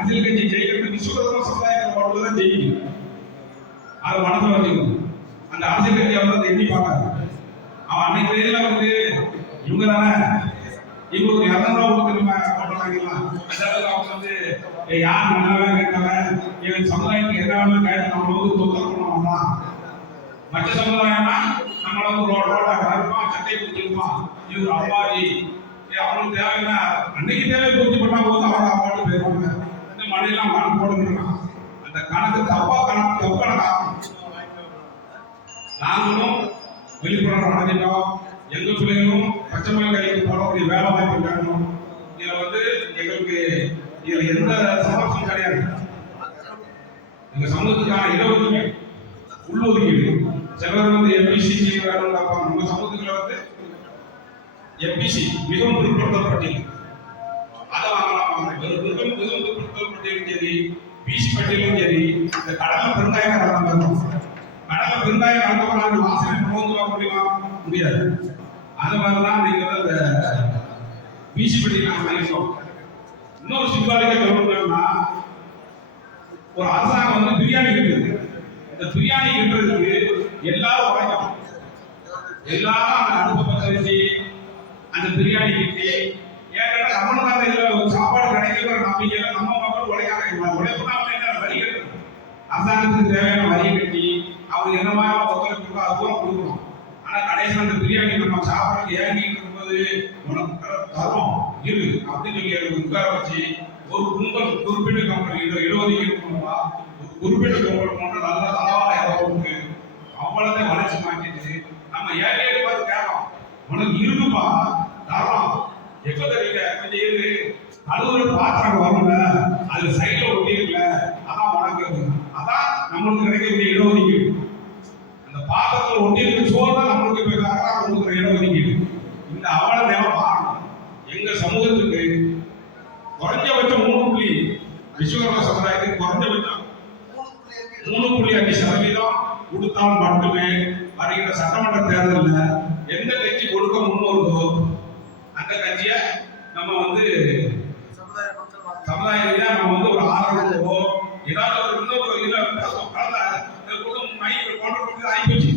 அரசியல் கட்சி ஜெயிக்கிறதுக்கு விஸ்வதர்ம சமுதாயத்தை மட்டும் தான் ஜெயிக்கும் அது மனசுல வச்சுக்கணும் அந்த அரசியல் கட்சி அவன் எண்ணி பார்க்காது அவன் அன்னைக்கு பேர்ல வந்து இவங்க தானே இவங்களுக்கு இரநூறுவா கொடுத்துருமா ஹோட்டல் வாங்கிடலாம் அவங்க வந்து யார் நல்லவன் கேட்டவன் இவன் சமுதாயத்துக்கு என்ன வேணும் கேட்டு நம்மள வந்து தொந்தரவு பண்ணுவாங்களா மற்ற சமுதாயம்னா நம்மள வந்து ரோட்டோட கலப்பான் சட்டை பிடிச்சிருப்பான் இவர் அப்பாவி அவனுக்கு தேவைன்னா அன்னைக்கு தேவை பூர்த்தி பண்ணா போது அவங்க அப்பாட்டு போயிருவாங்க மழையெல்லாம் கணக்கு போடுங்கன்னா அந்த கணக்கு தப்பா கணக்கு தப்பு கணக்கு நாங்களும் விழிப்புணர்வு அடைஞ்சிட்டோம் எங்க பிள்ளைகளும் பச்சை மலை கைக்கு போடக்கூடிய வேலை வாய்ப்பு வேணும். இதுல வந்து எங்களுக்கு இதுல எந்த சமரசம் கிடையாது. எங்க சமூகத்துக்கான இடஒதுக்கீடு உள்ளொதுக்கீடு. சிலர் வந்து எம்பிசி வேணும் கேட்பாங்க நம்ம சமூகத்துல வந்து எம்பிசி மிகவும் பிற்படுத்தப்பட்டீங்க அதை வாங்கலாம்? மிகவும் மிகவும் சரி பிசி சரி இந்த கடலை பெருங்காயம் கடலை கடலை பெருங்காயம் கலந்தப்ப நாங்கள் வாசனை மோந்து முடியுமா? முடியாது. அந்த மாதிரிதான் நீங்க வந்து அந்த பிசி நாங்கள் இன்னொரு சிம்பாலிக்க சொல்லணும்னா ஒரு அரசாங்கம் வந்து பிரியாணி கிட்டுது. இந்த பிரியாணி கிட்டுறதுக்கு எல்லாரும் உழைக்கும் எல்லாரும் அந்த அடுப்பை பற்ற வச்சு அந்த பிரியாணி கிட்டி ஏன்னா நம்மளுக்காக இதுல சாப்பாடு கிடைக்கிற நம்பிக்கையில நம்ம மக்கள் உழைக்காங்க உழைப்புனா அவங்க என்ன வரி கட்டணும் அரசாங்கத்துக்கு தேவையான வரி கட்டி அவங்க என்ன மாதிரி ஒத்துழைப்பு அதுவும் கொடுக்கணும். ஆனா கடைசியில் அந்த பிரியாணி நம்ம சாப்பாடுக்கு ஏங்கிட்டு இருக்கும்போது உனக்கு தரும் இரு அப்படின்னு சொல்லி உட்கார வச்சு ஒரு கும்பல் குறிப்பிட்ட கம்பெனி இடஒதுக்கீடு பண்ணுவா ஒரு குறிப்பிட்ட கம்பெனி போன்ற நல்ல தரமான உண்டு. அவ்வளோதை வளைச்சு மாட்டிட்டு நம்ம ஏழையை பார்த்து கேட்கலாம் உனக்கு இருக்குப்பா தரோம் எப்ப தெரியல கொஞ்சம் இரு. அலுவலர் பாத்திரம் வரல அது சைட்ல ஒட்டி இருக்குல்ல அதான் உனக்கு அதான் நம்மளுக்கு கிடைக்கக்கூடிய இடஒதுக்கீடு அந்த பாத்திரத்தில் ஒட்டி இருக்க சோறு தான் நம்மளுக்கு இப்ப கரெக்டாக கொடுக்குற இடஒதுக்கீடு இந்த அவல நிலம் மாறணும் எங்க சமூகத்துக்கு குறைஞ்சபட்சம் மூணு புள்ளி விஸ்வகர்ம சமுதாயத்துக்கு குறைஞ்சபட்சம் மூணு புள்ளி அஞ்சு சதவீதம் கொடுத்தால் மட்டுமே வருகிற சட்டமன்ற தேர்தலில் எந்த கட்சி கொடுக்க முன்வருதோ அந்த கட்சியை நம்ம வந்து சமுதாய ரீதியா நம்ம வந்து ஒரு ஆதரவோ ஏதாவது ஒரு இன்னொரு இதில் கலந்த குடும்பம் மை போன்ற கொடுத்து ஆகிப்போச்சு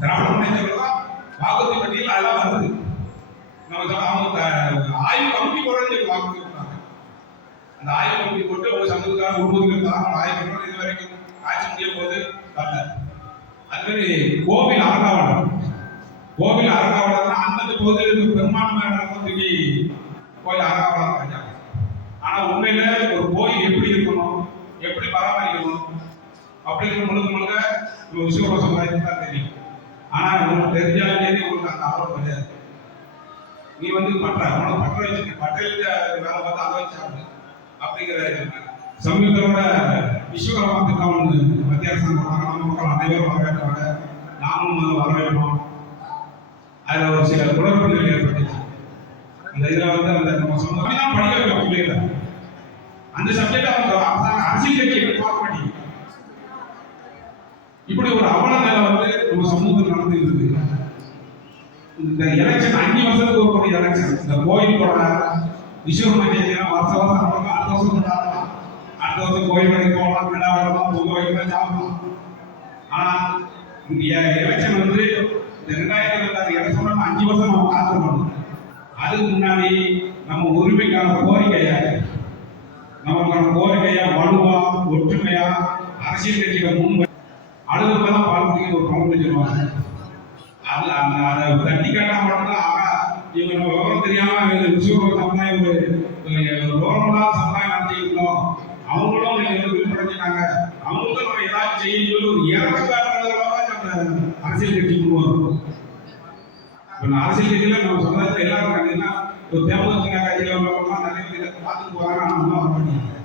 திராவிட முன்னேற்றம் வாக்குறுதி பட்டியல் அதெல்லாம் வருது. நம்ம அவங்க த- ஆய்வு கமிட்டி போடுறது வாக்குறுதி கொடுத்தாங்க. அந்த ஆய்வு கமிட்டி போட்டு ஒரு சமூகத்துக்காக உருவதுக்கு தாங்க ஆய்வு பண்ணி இது வரைக்கும் ஆட்சி முடியும் போது வரல. அது மாதிரி கோவில் அரங்காவலம் கோவில் அரங்காவலம்னா அந்தந்த பகுதியில் இருக்க பெரும்பான்மையான பகுதிக்கு கோயில் அரங்காவலம் வச்சாங்க ஆனால் உண்மையில ஒரு கோயில் எப்படி இருக்கணும்? எப்படி பராமரிக்கணும்? அப்படிங்கிற முழுக்க முழுக்க நம்ம விசுவ சமுதாயத்துக்கு தான் தெரியும். ஆனால் உங்களுக்கு தெரிஞ்சாலும் சரி உங்களுக்கு அந்த ஆர்வம் கிடையாது நீ வந்து பற்ற அவனை பற்ற வச்சு பட்டையில வேலை பார்த்து அதை வச்சு அப்படிங்கிற சமீபத்தோட விஸ்வகர்மா ஒன்று மத்திய அரசாங்கம் வராங்க. நம்ம மக்கள் அனைவரும் வரவேற்றாங்க நாமும் வரவேற்போம். அதில் அதுல ஒரு சில குழப்பங்கள் ஏற்பட்டுச்சு. அந்த இதுல வந்து அந்த நம்ம சொந்தம் படிக்க வைக்க பிள்ளைகளை அந்த சப்ஜெக்ட் அவங்க அரசாங்க அரசியல் கட்சி எப்படி பார்க்க மாட்டீங்க இப்படி ஒரு அவல நிலை வந்து நம்ம சமூகத்தில் நடந்துட்டு இருக்கு. இந்த எலெக்ஷன் அஞ்சு வருஷத்துக்கு ஒரு கோடி எலெக்ஷன் இந்த கோயில் போடுறாங்க விஸ்வகர்மா ஜெயந்தினா வருஷ வருஷம் நடக்கும் அடுத்த வருஷம் கொண்டாடலாம். அடுத்த வருஷம் கோயில் பண்ணி போகலாம் விழா வரலாம் பொங்க வைக்கலாம் சாப்பிடலாம். ஆனால் இந்த எலெக்ஷன் வந்து இந்த ரெண்டாயிரத்தி இருபத்தாறு எலெக்ஷன் அஞ்சு வருஷம் நம்ம காத்திருக்கணும் அதுக்கு முன்னாடி நம்ம உரிமைக்கான கோரிக்கையா நமக்கான கோரிக்கையா வலுவா ஒற்றுமையா அரசியல் கட்சிகள் முன் அலுவலகம் பார்த்து ஒரு பங்கு வச்சிருவாங்க. அது அந்த அதை தட்டி கேட்டா மட்டும்தான் ஆகா. இவங்க நம்ம விவரம் தெரியாம விசுவ சமுதாயம் ஒரு விவரம்லாம் சமுதாயம் நடத்திருக்கோம் அவங்களும் நீங்க விருப்படைஞ்சிட்டாங்க அவங்களுக்கும் நம்ம ஏதாவது செய்யும் சொல்லி ஒரு இறக்க காட்டுறதுக்காக அந்த அரசியல் கட்சி கொண்டு வரும். நான் அரசியல் கட்சியில நம்ம சமுதாயத்தில் எல்லாரும் பார்த்தீங்கன்னா ஒரு தேமுதிக கட்சியில உள்ளவங்க நிறைய பேர் பார்த்துட்டு போறாங்க ஆனா நம்ம வர மாட்டேங்கிறாங்க